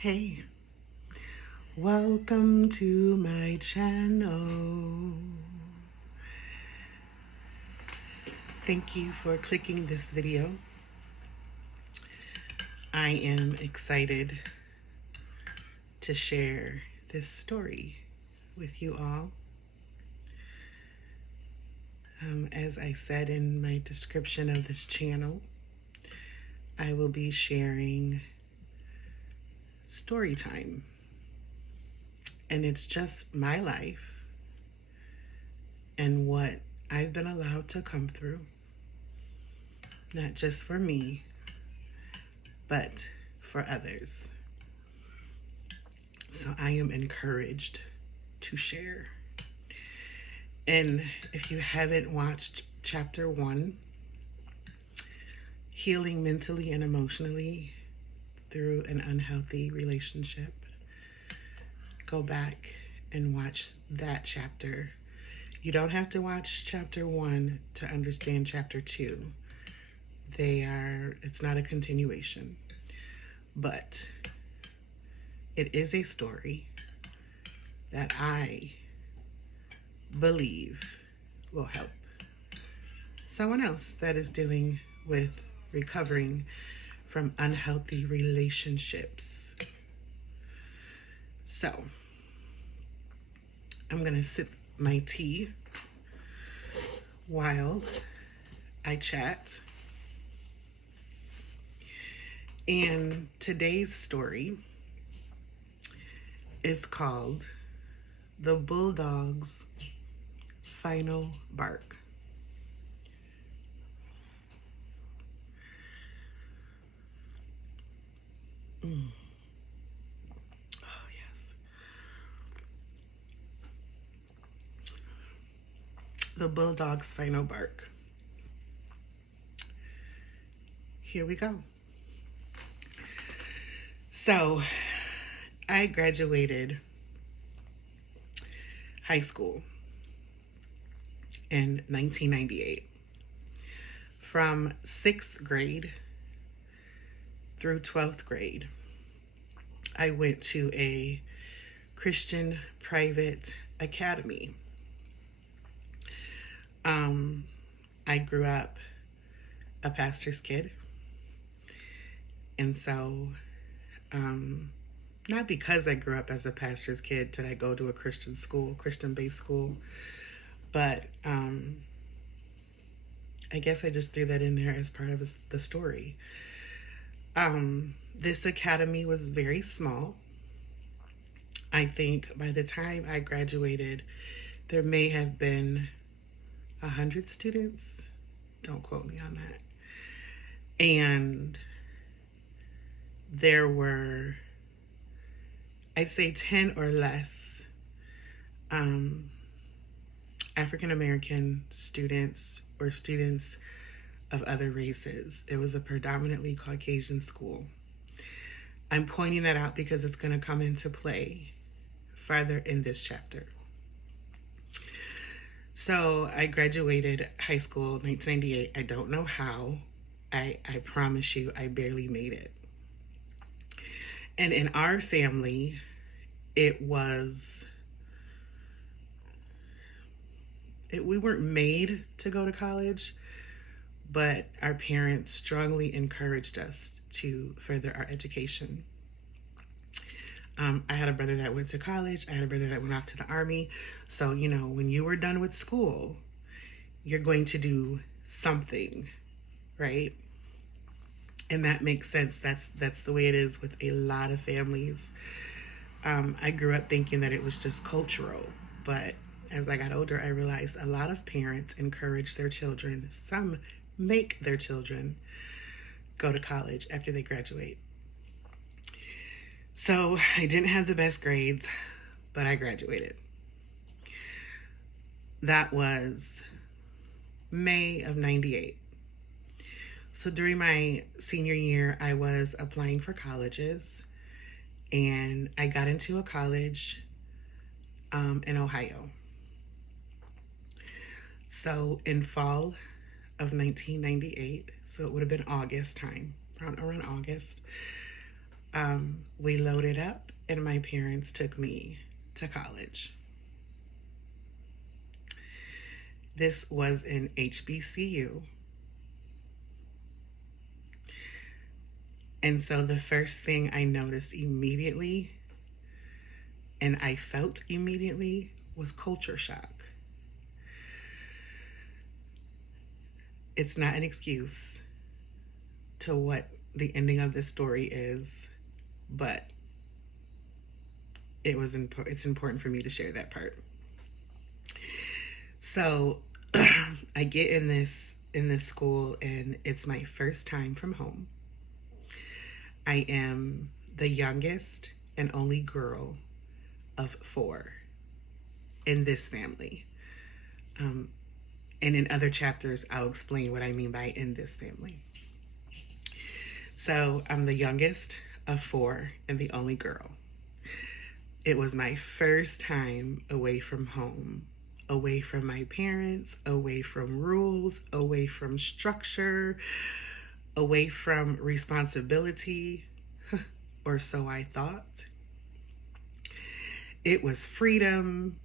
Hey, welcome to my channel. Thank you for clicking this video. I am excited to share this story with you all. As I said in my description of this channel, I will be sharing story time. And it's just my life and what I've been allowed to come through. Not just for me, but for others. So I am encouraged to share. And if you haven't watched chapter 1, Healing Mentally and Emotionally Through an Unhealthy Relationship, go back and watch that chapter. You don't have to watch chapter 1 to understand chapter 2. It's not a continuation, but it is a story that I believe will help someone else that is dealing with recovering from unhealthy relationships. So, I'm going to sip my tea while I chat. And today's story is called The Bulldog's Final Bark. Oh, yes. The Bulldog's Final Bark. Here we go. So, I graduated high school in 1998. From 6th grade through 12th grade, I went to a Christian private academy. I grew up a pastor's kid. And so, not because I grew up as a pastor's kid did I go to a Christian school, Christian-based school, but I guess I just threw that in there as part of the story. This academy was very small. I think by the time I graduated, there may have been 100 students. Don't quote me on that. And there were, I'd say 10 or less African-American students or students of other races. It was a predominantly Caucasian school. I'm pointing that out because it's going to come into play further in this chapter. So I graduated high school in 1998. I don't know how. I promise you, I barely made it. And in our family, we weren't made to go to college, but our parents strongly encouraged us to further our education. I had a brother that went to college. I had a brother that went off to the Army. So, when you were done with school, you're going to do something, right? And that makes sense. That's the way it is with a lot of families. I grew up thinking that it was just cultural, but as I got older, I realized a lot of parents encourage their children. Some make their children go to college after they graduate. So I didn't have the best grades, but I graduated. That was May of 98. So during my senior year, I was applying for colleges, and I got into a college in Ohio. So in fall of 1998, so it would have been August time, around August, We loaded up, and my parents took me to college. This was in HBCU. And so the first thing I noticed immediately and I felt immediately was culture shock. It's not an excuse to what the ending of this story is, but it's important for me to share that part. So I get in this school, and it's my first time from home. I am the youngest and only girl of 4 in this family. And in other chapters, I'll explain what I mean by in this family. So I'm the youngest of 4 and the only girl. It was my first time away from home, away from my parents, away from rules, away from structure, away from responsibility, or so I thought. It was freedom.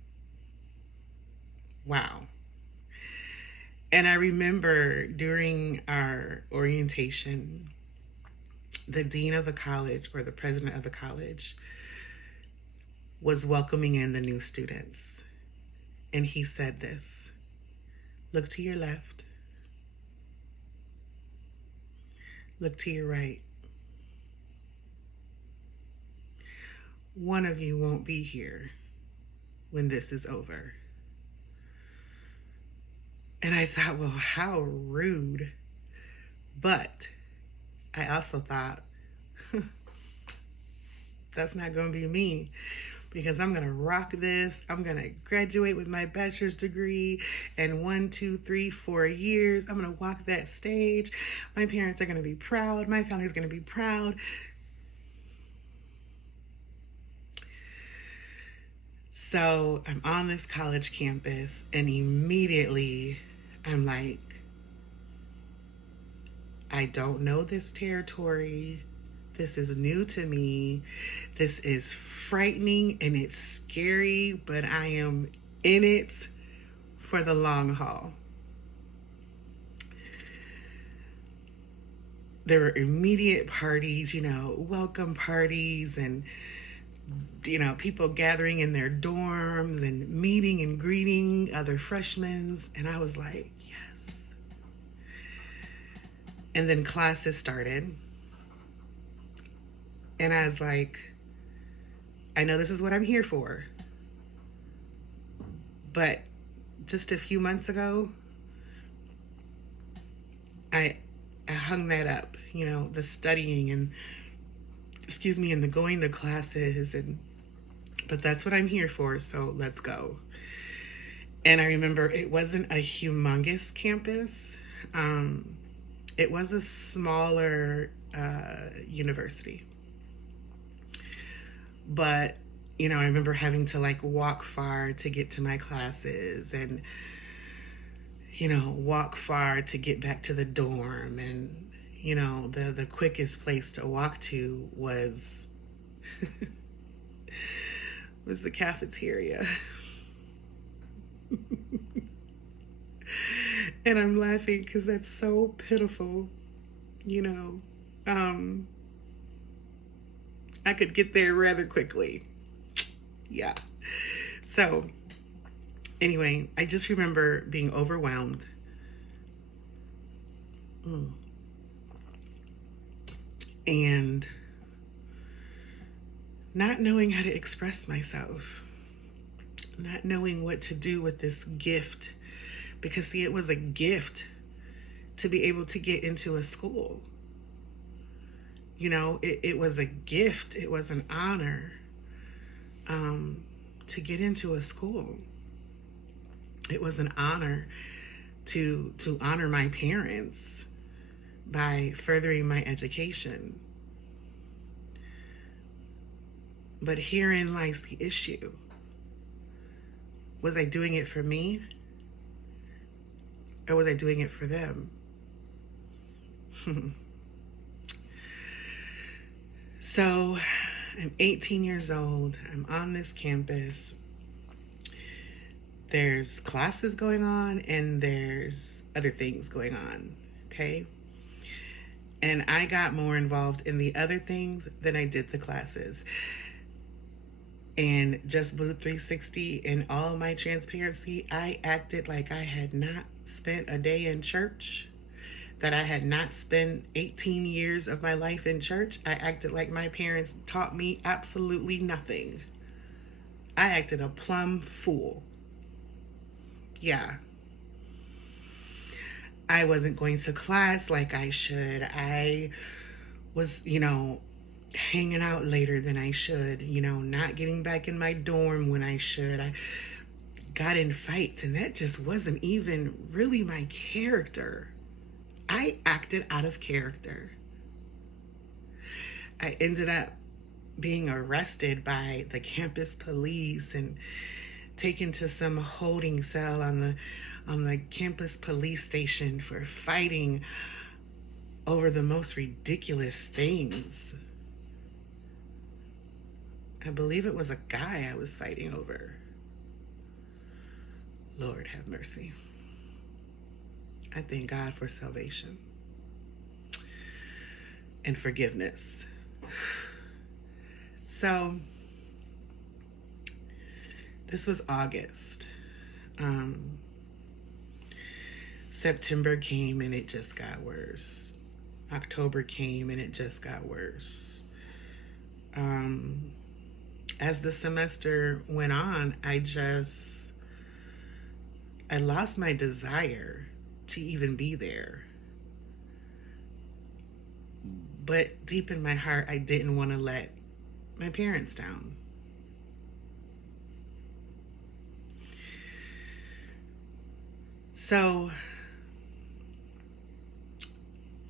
Wow. And I remember during our orientation, the dean of the college, or the president of the college, was welcoming in the new students. And he said this: look to your left, look to your right. One of you won't be here when this is over. And I thought, well, how rude. But I also thought, that's not going to be me, because I'm going to rock this. I'm going to graduate with my bachelor's degree in 1, 2, 3, 4 years. I'm going to walk that stage. My parents are going to be proud. My family's going to be proud. So I'm on this college campus, and immediately I'm like, I don't know this territory. This is new to me. This is frightening and it's scary, but I am in it for the long haul. There were immediate parties, welcome parties, and people gathering in their dorms and meeting and greeting other freshmen. And I was like, yes. And then classes started. And I was like, I know this is what I'm here for. But just a few months ago, I hung that up, the studying and the going to classes, but that's what I'm here for, so let's go. And I remember it wasn't a humongous campus. It was a smaller university. But, I remember having to walk far to get to my classes, and, walk far to get back to the dorm. And, the quickest place to walk to was the cafeteria. And I'm laughing because that's so pitiful, I could get there rather quickly. Yeah. So anyway, I just remember being overwhelmed. And not knowing how to express myself, not knowing what to do with this gift. Because, see, it was a gift to be able to get into a school. It was a gift. It was an honor to get into a school. It was an honor to honor my parents by furthering my education. But herein lies the issue. Was I doing it for me? Or was I doing it for them? So I'm 18 years old. I'm on this campus. There's classes going on and there's other things going on. Okay. And I got more involved in the other things than I did the classes. And just Blue 360, in all my transparency, I acted like I had not spent a day in church, that I had not spent 18 years of my life in church. I acted like my parents taught me absolutely nothing. I acted a plumb fool. Yeah. I wasn't going to class like I should. I was, hanging out later than I should, not getting back in my dorm when I should. I got in fights, and that just wasn't even really my character. I acted out of character. I ended up being arrested by the campus police and taken to some holding cell on the campus police station for fighting over the most ridiculous things. I believe it was a guy I was fighting over. Lord have mercy. I thank God for salvation and forgiveness. So, this was August. September came and it just got worse. October came and it just got worse. As the semester went on, I lost my desire to even be there. But deep in my heart, I didn't want to let my parents down. So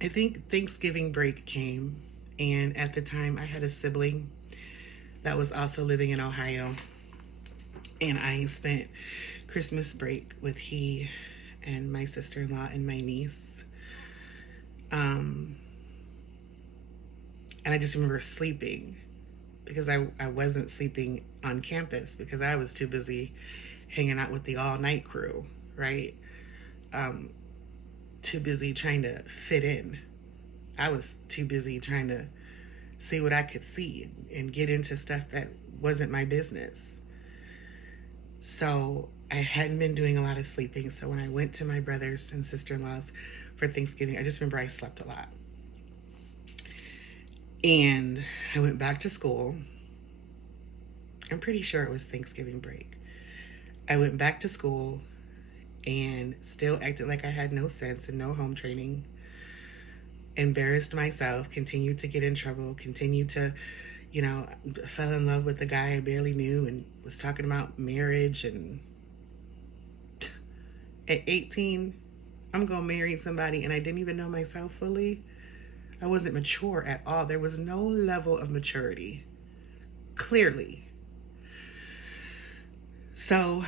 I think Thanksgiving break came, and at the time I had a sibling that was also living in Ohio, and I spent Christmas break with he and my sister-in-law and my niece. And I just remember sleeping because I wasn't sleeping on campus because I was too busy hanging out with the all-night crew, right? Too busy trying to fit in. I was too busy trying to see what I could see and get into stuff that wasn't my business. So I hadn't been doing a lot of sleeping. So when I went to my brothers and sister-in-laws for Thanksgiving, I just remember I slept a lot. And I went back to school. I'm pretty sure it was Thanksgiving break. I went back to school and still acted like I had no sense and no home training. Embarrassed myself, continued to get in trouble, continued to, fell in love with a guy I barely knew and was talking about marriage. And at 18, I'm going to marry somebody and I didn't even know myself fully. I wasn't mature at all. There was no level of maturity, clearly. So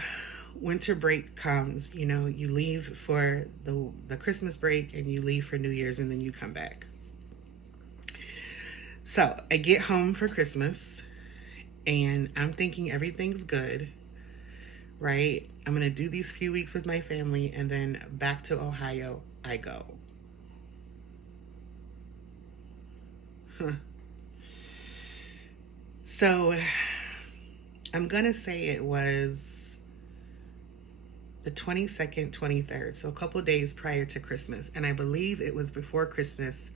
winter break comes, you leave for the Christmas break and you leave for New Year's and then you come back. So I get home for Christmas and I'm thinking everything's good, right? I'm going to do these few weeks with my family and then back to Ohio I go. So I'm going to say it was the 22nd, 23rd, so a couple days prior to Christmas. And I believe it was before Christmas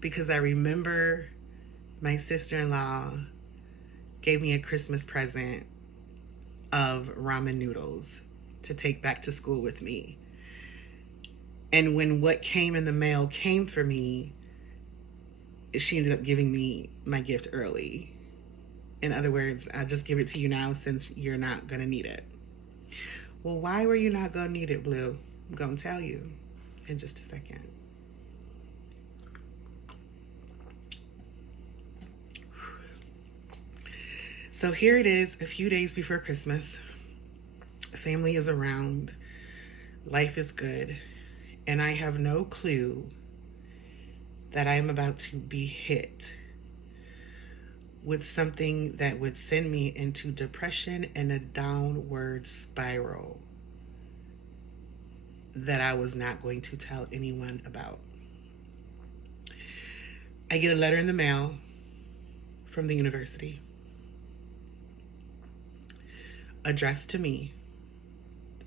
because I remember my sister-in-law gave me a Christmas present of ramen noodles to take back to school with me. And when what came in the mail came for me, she ended up giving me my gift early. In other words, I'll just give it to you now since you're not going to need it. Well, why were you not going to need it, Blue? I'm going to tell you in just a second. So here it is, a few days before Christmas. Family is around. Life is good. And I have no clue that I am about to be hit with something that would send me into depression and a downward spiral that I was not going to tell anyone about. I get a letter in the mail from the university addressed to me.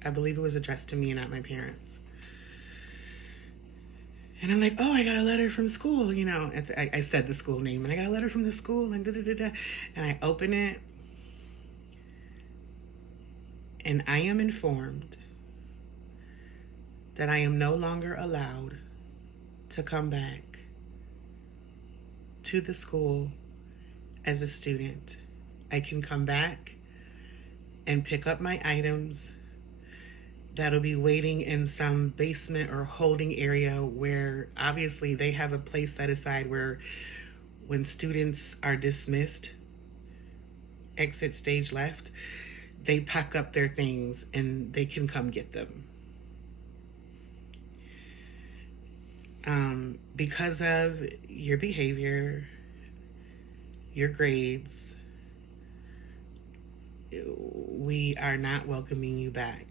I believe it was addressed to me and not my parents. And I'm like, oh, I got a letter from school, you know. I said the school name, and I got a letter from the school, and da-da-da-da. And I open it, and I am informed that I am no longer allowed to come back to the school as a student. I can come back and pick up my items that'll be waiting in some basement or holding area where obviously they have a place set aside where when students are dismissed, exit stage left, they pack up their things and they can come get them. Because of your behavior, your grades, we are not welcoming you back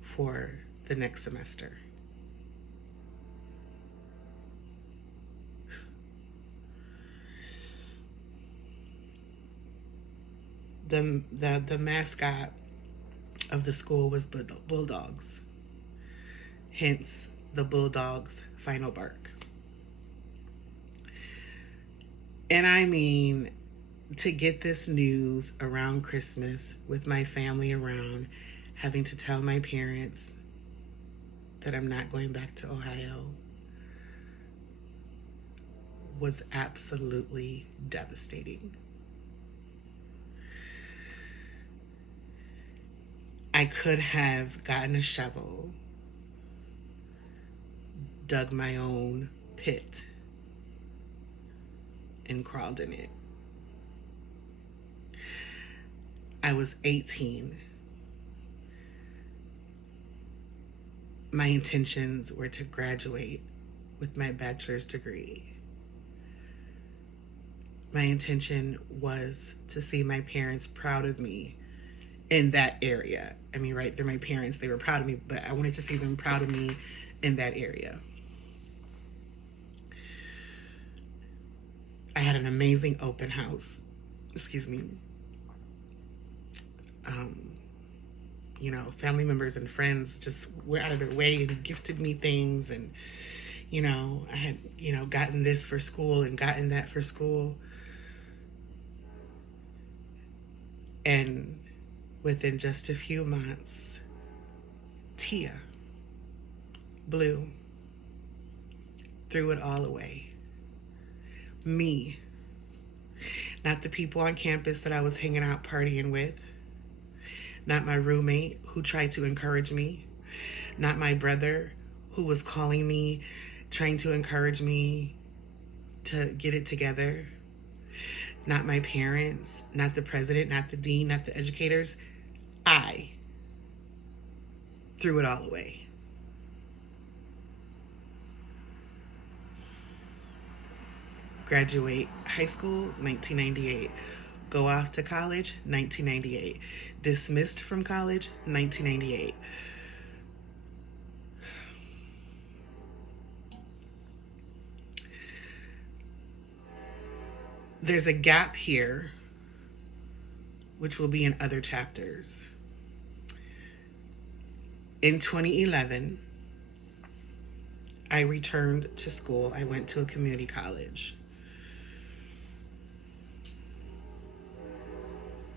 for the next semester. The mascot of the school was bulldogs, hence the bulldog's final bark. And I mean, to get this news around Christmas with my family around, having to tell my parents that I'm not going back to Ohio was absolutely devastating. I could have gotten a shovel, dug my own pit, and crawled in it. I was 18. My intentions were to graduate with my bachelor's degree. My intention was to see my parents proud of me in that area. I mean, right, they're my parents, they were proud of me, but I wanted to see them proud of me in that area. I had an amazing open house. Excuse me. You know, family members and friends just went out of their way and gifted me things. And, you know, I had, you know, gotten this for school and gotten that for school. And within just a few months, Tia, Blue, threw it all away. Me. Not the people on campus that I was hanging out partying with. Not my roommate who tried to encourage me. Not my brother who was calling me, trying to encourage me to get it together. Not my parents, not the president, not the dean, not the educators. I threw it all away. Graduate high school, 1998. Go off to college, 1998. Dismissed from college, 1998. There's a gap here, which will be in other chapters. In 2011, I returned to school. I went to a community college.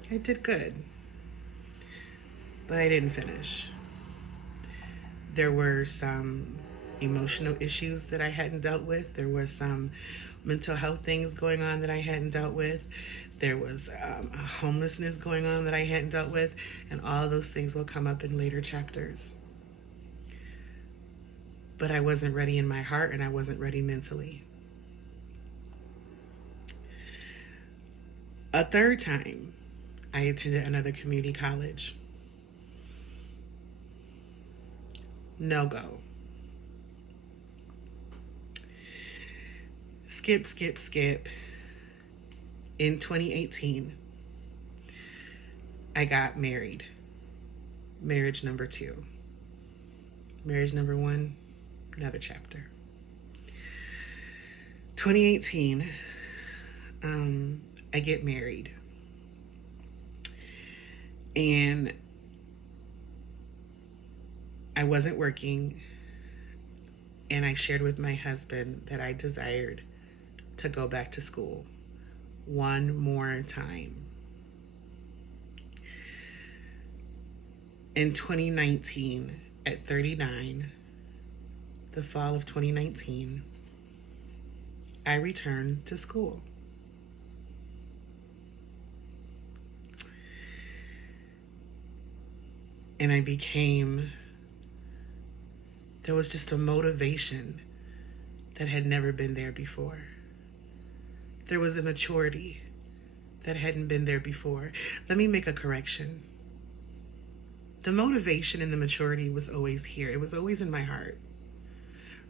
I did good, but I didn't finish. There were some emotional issues that I hadn't dealt with. There were some mental health things going on that I hadn't dealt with. There was homelessness going on that I hadn't dealt with, and all of those things will come up in later chapters. But I wasn't ready in my heart, and I wasn't ready mentally. A third time, I attended another community college. No go. Skip. In 2018, I got married. Marriage number 2. Marriage number 1, another chapter. 2018, I get married. And I wasn't working. And I shared with my husband that I desired to go back to school one more time. In 2019, at 39, the fall of 2019, I returned to school. And there was just a motivation that had never been there before. There was a maturity that hadn't been there before. Let me make a correction. The motivation and the maturity was always here. It was always in my heart,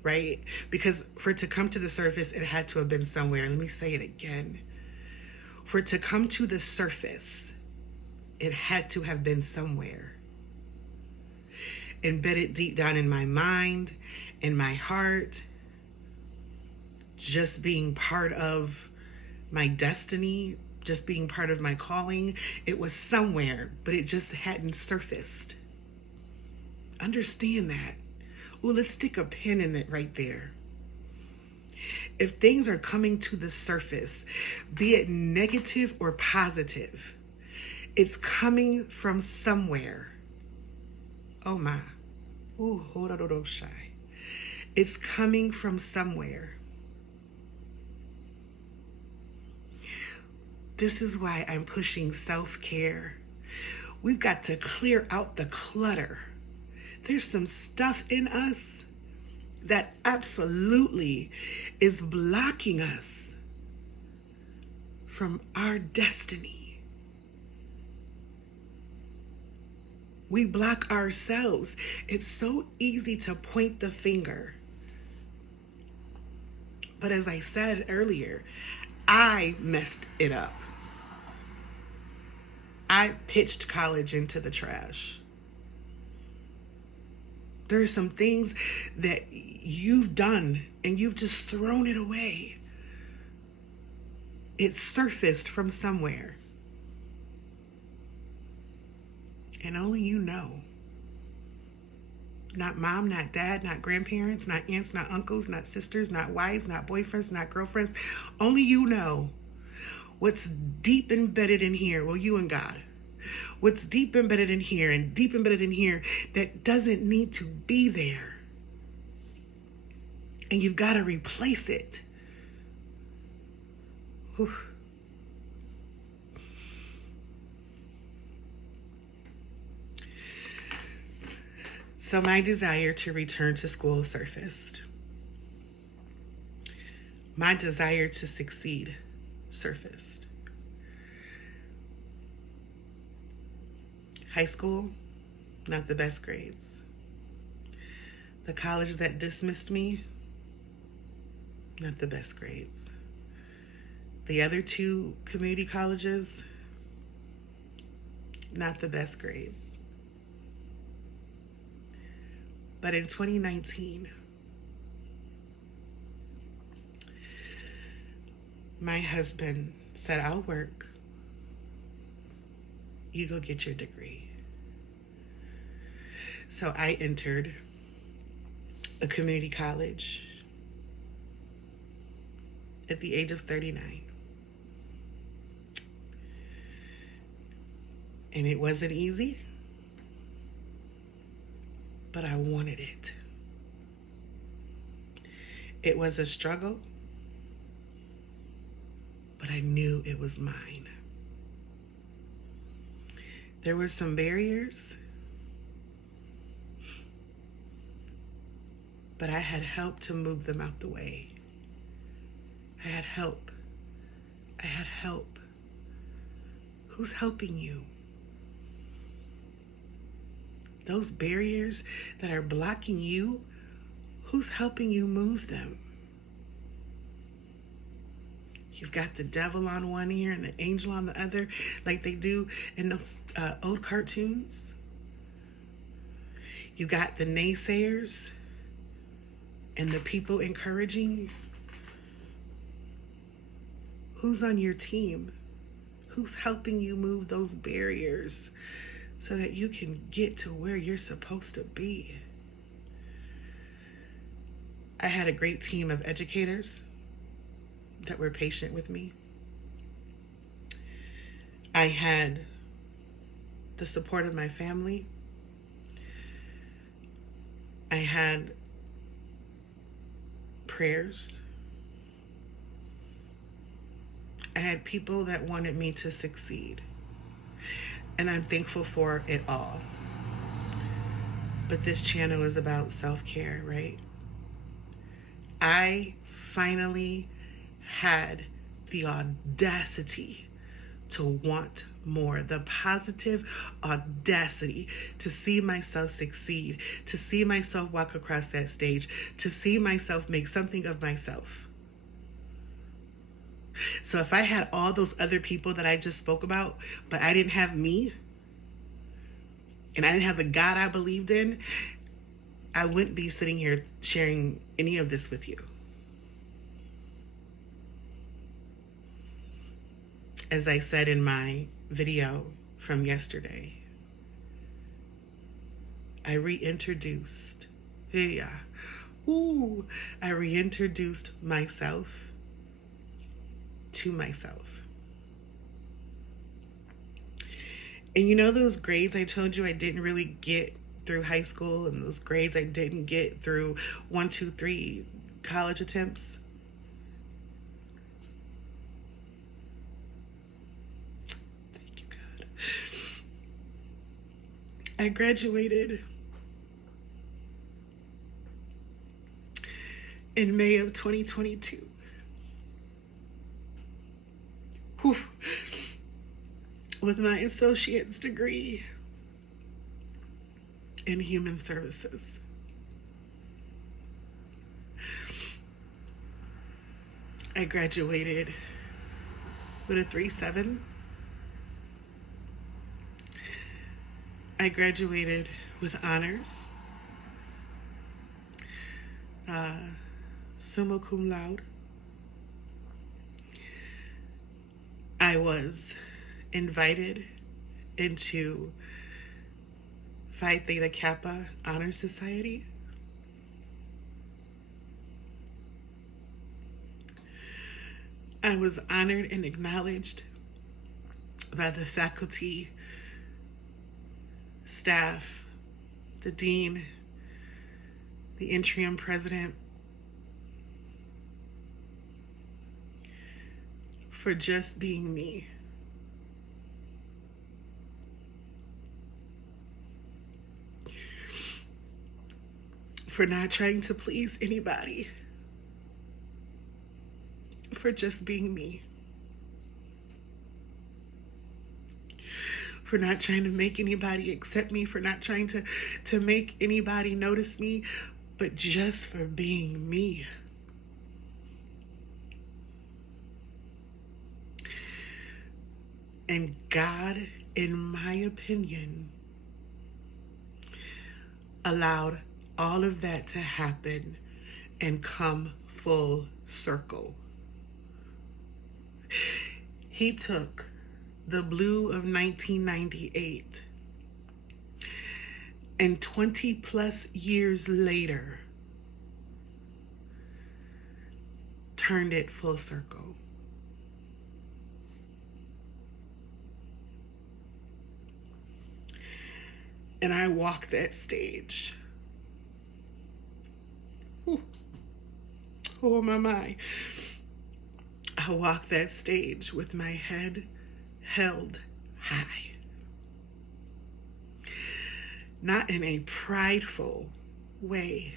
right? Because for it to come to the surface, it had to have been somewhere. Let me say it again. For it to come to the surface, it had to have been somewhere. Embedded deep down in my mind, in my heart, just being part of my destiny, just being part of my calling. It was somewhere, but it just hadn't surfaced. Understand that. Ooh, let's stick a pin in it right there. If things are coming to the surface, be it negative or positive, it's coming from somewhere. Oh my. Ooh, shy. It's coming from somewhere. This is why I'm pushing self-care. We've got to clear out the clutter. There's some stuff in us that absolutely is blocking us from our destiny. We block ourselves. It's so easy to point the finger. But as I said earlier, I messed it up. I pitched college into the trash. There are some things that you've done and you've just thrown it away. It surfaced from somewhere. And only you know. Not mom, not dad, not grandparents, not aunts, not uncles, not sisters, not wives, not boyfriends, not girlfriends. Only you know what's deep embedded in here. Well, you and God. What's deep embedded in here and deep embedded in here that doesn't need to be there. And you've got to replace it. Whew. So my desire to return to school surfaced. My desire to succeed surfaced. High school, not the best grades. The college that dismissed me, not the best grades. The other 2 community colleges, not the best grades. But in 2019, my husband said, I'll work. You go get your degree. So I entered a community college at the age of 39. And it wasn't easy, but I wanted it. It was a struggle, but I knew it was mine. There were some barriers, but I had help to move them out the way. I had help. I had help. Who's helping you? Those barriers that are blocking you, who's helping you move them? You've got the devil on one ear and the angel on the other, like they do in those old cartoons. You got the naysayers and the people encouraging. Who's on your team? Who's helping you move those barriers so that you can get to where you're supposed to be? I had a great team of educators that were patient with me. I had the support of my family. I had prayers. I had people that wanted me to succeed. And I'm thankful for it all. But this channel is about self-care, right? I finally had the audacity to want more, the positive audacity to see myself succeed, to see myself walk across that stage, to see myself make something of myself. So if I had all those other people that I just spoke about, but I didn't have me, and I didn't have the God I believed in, I wouldn't be sitting here sharing any of this with you. As I said in my video from yesterday, I reintroduced myself to myself. And you know those grades I told you I didn't really get through high school, and those grades I didn't get through 1, 2, 3 college attempts? Thank you, God. I graduated in May of 2022. Whew. With my associate's degree in human services. I graduated with a 3.7. I graduated with honors, summa cum laude. I was invited into Phi Theta Kappa Honor Society. I was honored and acknowledged by the faculty, staff, the dean, the interim president, for just being me. For not trying to please anybody. For just being me. For not trying to make anybody accept me, for not trying to make anybody notice me, but just for being me. And God, in my opinion, allowed all of that to happen and come full circle. He took the blue of 1998 and 20 plus years later turned it full circle. And I walked that stage. Ooh. Oh my. I walked that stage with my head held high. Not in a prideful way,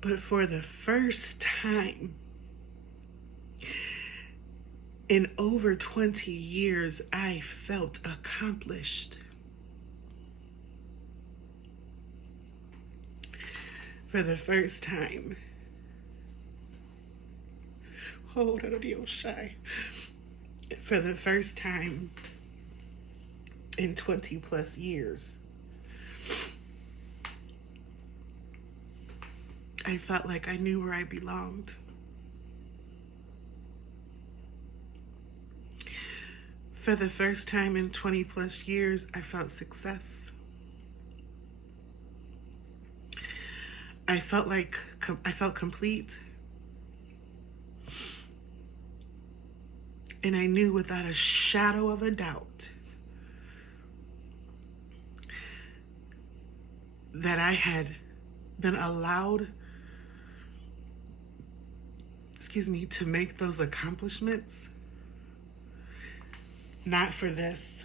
but for the first time in over 20 years, I felt accomplished. For the first time. Oh, that'll be shy. For the first time in 20 plus years, I felt like I knew where I belonged. For the first time in 20 plus years, I felt success. I felt complete. And I knew without a shadow of a doubt that I had been allowed, to make those accomplishments, not for this,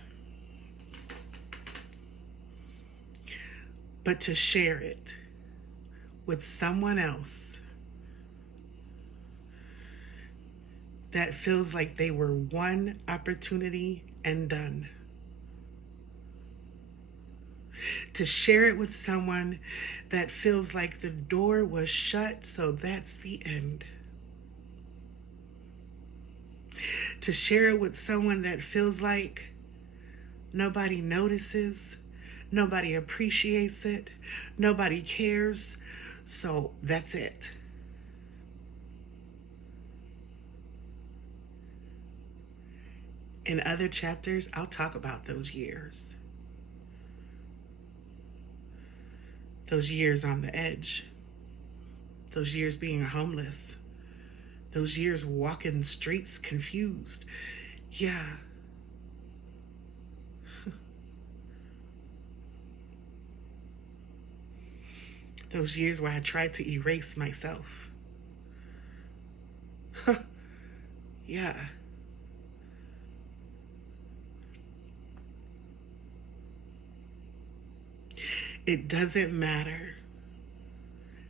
but to share it with someone else that feels like they were one opportunity and done. To share it with someone that feels like the door was shut, so that's the end. To share it with someone that feels like nobody notices, nobody appreciates it, nobody cares, so that's it. In other chapters, I'll talk about those years. Those years on the edge. Those years being homeless. Those years walking the streets confused. Yeah. Those years where I tried to erase myself. Yeah. It doesn't matter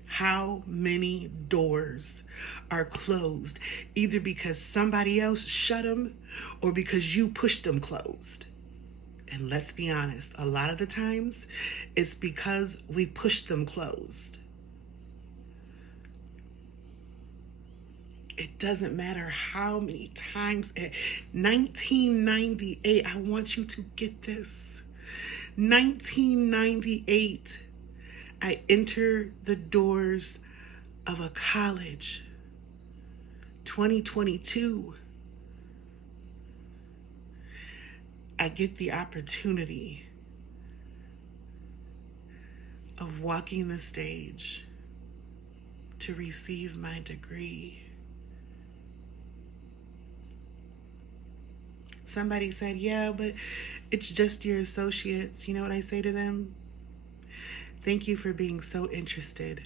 how many doors are closed, either because somebody else shut them or because you pushed them closed. And let's be honest, a lot of the times it's because we pushed them closed. It doesn't matter how many times. 1998, I want you to get this. 1998, I entered the doors of a college. 2022, I get the opportunity of walking the stage to receive my degree. Somebody said, yeah, but it's just your associates. You know what I say to them? Thank you for being so interested.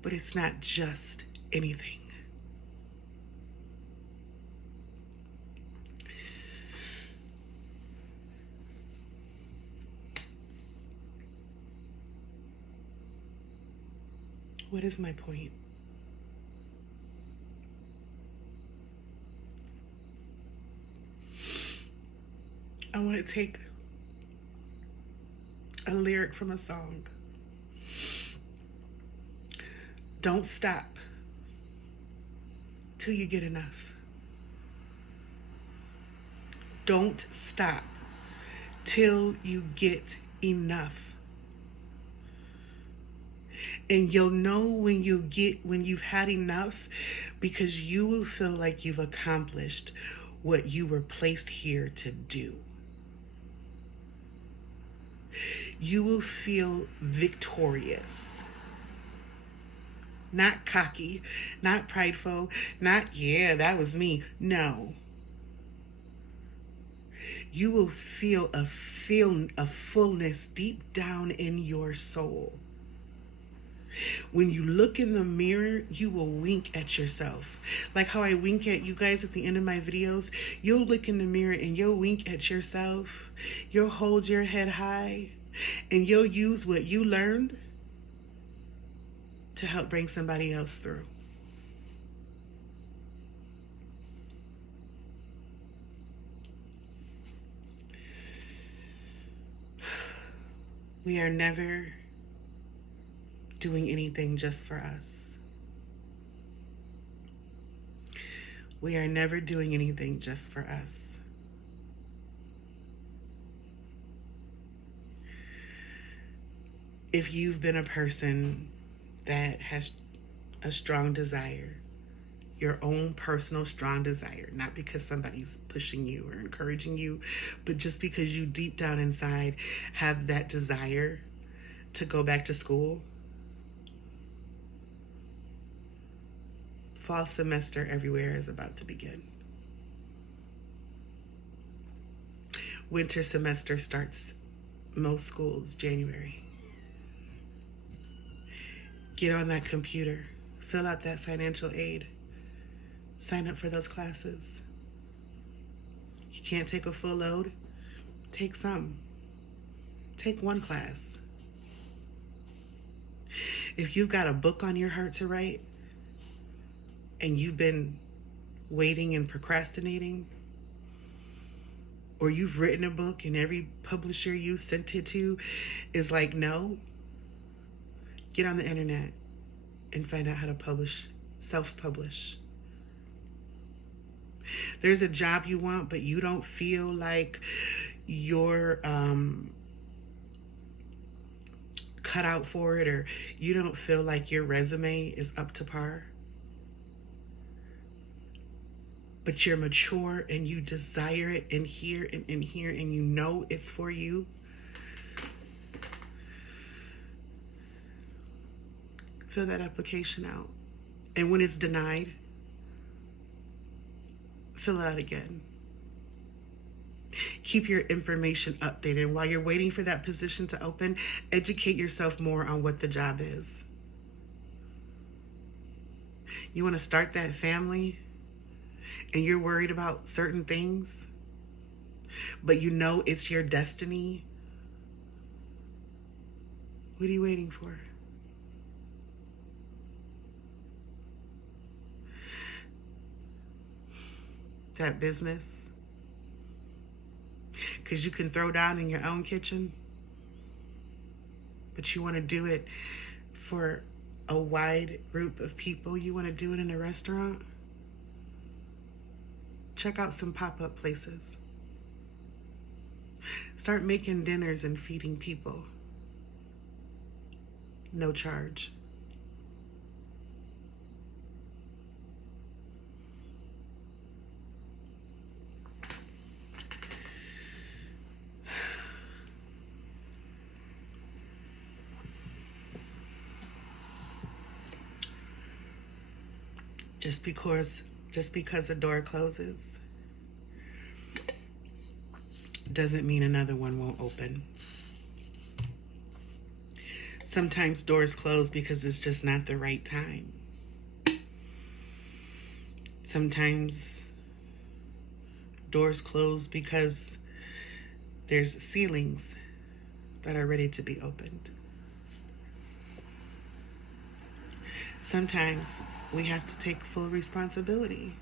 But it's not just anything. What is my point? I want to take a lyric from a song. Don't stop till you get enough. Don't stop till you get enough. And you'll know when you've had enough, because you will feel like you've accomplished what you were placed here to do. You will feel victorious. Not cocky, not prideful, not, yeah, that was me. No. You will feel a fullness deep down in your soul. When you look in the mirror, you will wink at yourself. Like how I wink at you guys at the end of my videos. You'll look in the mirror and you'll wink at yourself. You'll hold your head high and you'll use what you learned to help bring somebody else through. We are never doing anything just for us. We are never doing anything just for us. If you've been a person that has a strong desire, your own personal strong desire, not because somebody's pushing you or encouraging you, but just because you deep down inside have that desire to go back to school, fall semester everywhere is about to begin. Winter semester starts most schools January. Get on that computer, fill out that financial aid, sign up for those classes. You can't take a full load? Take some. Take one class. If you've got a book on your heart to write and you've been waiting and procrastinating, or you've written a book and every publisher you sent it to is like, no, get on the internet and find out how to publish, self-publish. There's a job you want, but you don't feel like you're cut out for it, or you don't feel like your resume is up to par. But you're mature and you desire it in here and in here, and you know it's for you. Fill that application out. And when it's denied, fill it out again. Keep your information updated. And while you're waiting for that position to open, educate yourself more on what the job is. You want to start that family and you're worried about certain things, but you know it's your destiny. What are you waiting for? That business? Because you can throw down in your own kitchen, but you want to do it for a wide group of people. You want to do it in a restaurant? Check out some pop-up places. Start making dinners and feeding people. No charge. Just because a door closes doesn't mean another one won't open. Sometimes doors close because it's just not the right time. Sometimes doors close because there's ceilings that are ready to be opened. Sometimes we have to take full responsibility.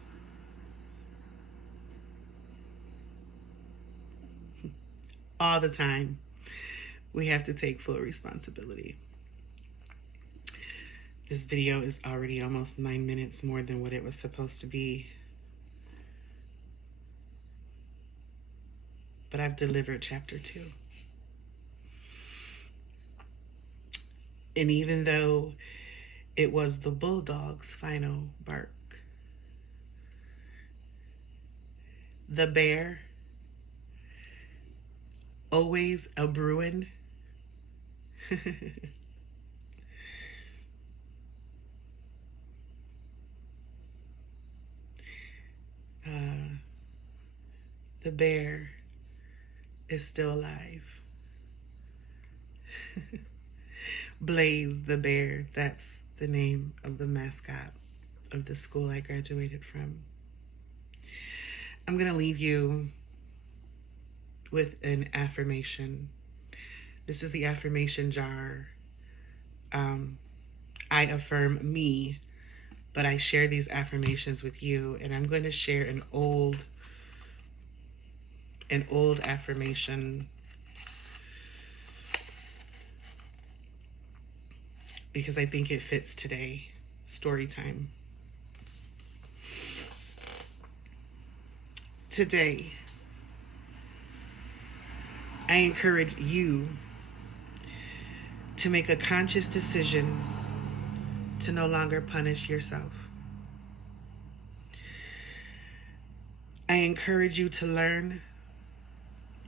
All the time, we have to take full responsibility. This video is already almost 9 minutes more than what it was supposed to be. But I've delivered chapter 2. And even though it was the bulldog's final bark, the bear, always a brewing, the bear is still alive. Blaze the bear, that's the name of the mascot of the school I graduated from. I'm going to leave you with an affirmation. This is the affirmation jar. I affirm me, but I share these affirmations with you, and I'm going to share an old affirmation because I think it fits today. Story time. today, I encourage you to make a conscious decision to no longer punish yourself. I encourage you to learn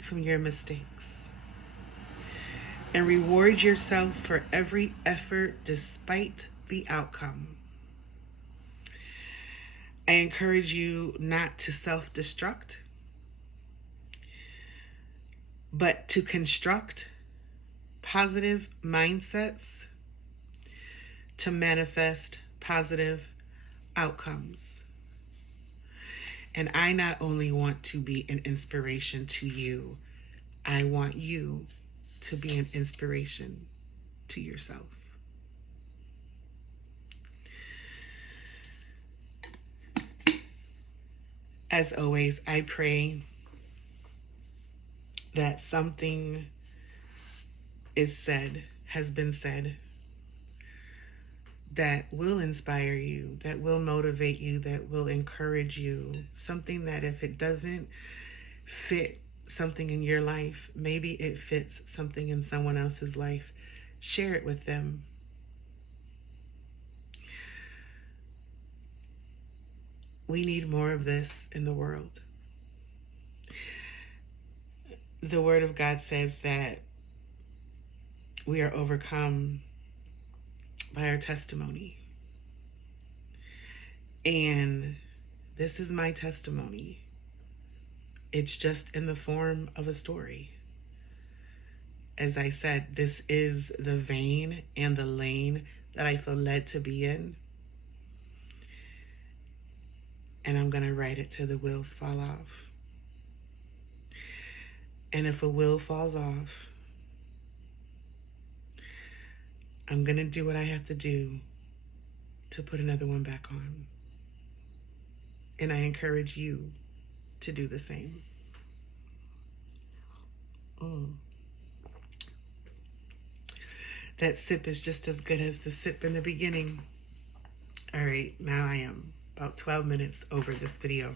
from your mistakes and reward yourself for every effort despite the outcome. I encourage you not to self-destruct, but to construct positive mindsets to manifest positive outcomes. And I not only want to be an inspiration to you, I want you to be an inspiration to yourself. As always, I pray that something has been said, that will inspire you, that will motivate you, that will encourage you. Something that if it doesn't fit something in your life, maybe it fits something in someone else's life. Share it with them. We need more of this in the world. The Word of God says that we are overcome by our testimony. And this is my testimony. It's just in the form of a story. As I said, this is the vein and the lane that I feel led to be in. And I'm going to write it till the wheels fall off. And if a wheel falls off, I'm going to do what I have to do to put another one back on. And I encourage you to do the same. That sip is just as good as the sip in the beginning. All right, now I am about 12 minutes over this video.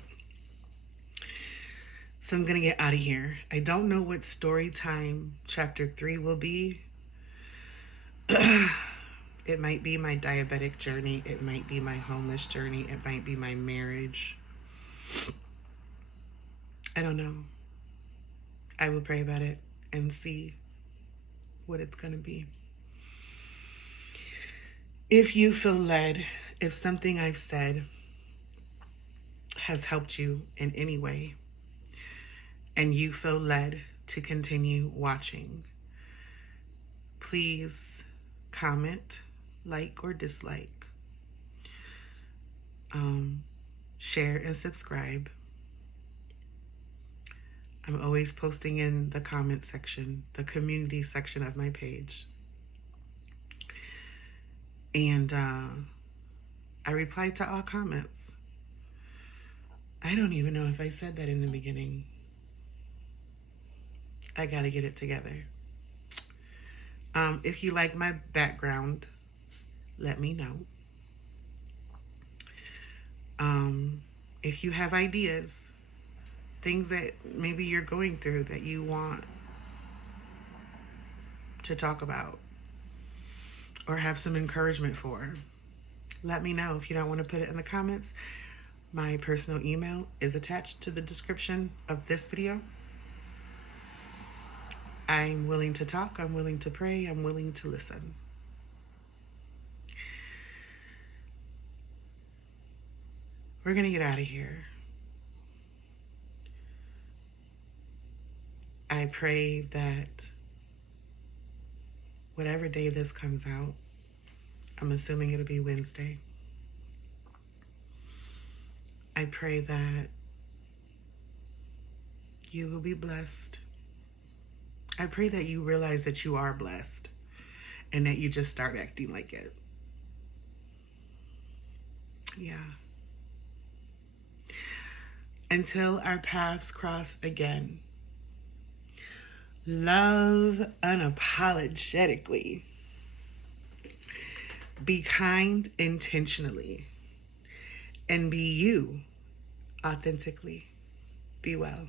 So I'm going to get out of here. I don't know what story time chapter 3 will be. It might be my diabetic journey. It might be my homeless journey. It might be my marriage. I don't know. I will pray about it and see what it's going to be. If you feel led, if something I've said has helped you in any way, and you feel led to continue watching, please comment, like or dislike, share and subscribe. I'm always posting in the comment section, the community section of my page. And I reply to all comments. I don't even know if I said that in the beginning. I gotta get it together. If you like my background, let me know. If you have ideas, things that maybe you're going through that you want to talk about or have some encouragement for, let me know. If you don't want to put it in the comments, my personal email is attached to the description of this video. I'm willing to talk, I'm willing to pray, I'm willing to listen. We're going to get out of here. I pray that whatever day this comes out, I'm assuming it'll be Wednesday. I pray that you will be blessed. I pray that you realize that you are blessed and that you just start acting like it. Yeah. Until our paths cross again, love unapologetically. Be kind intentionally. And be you authentically. Be well.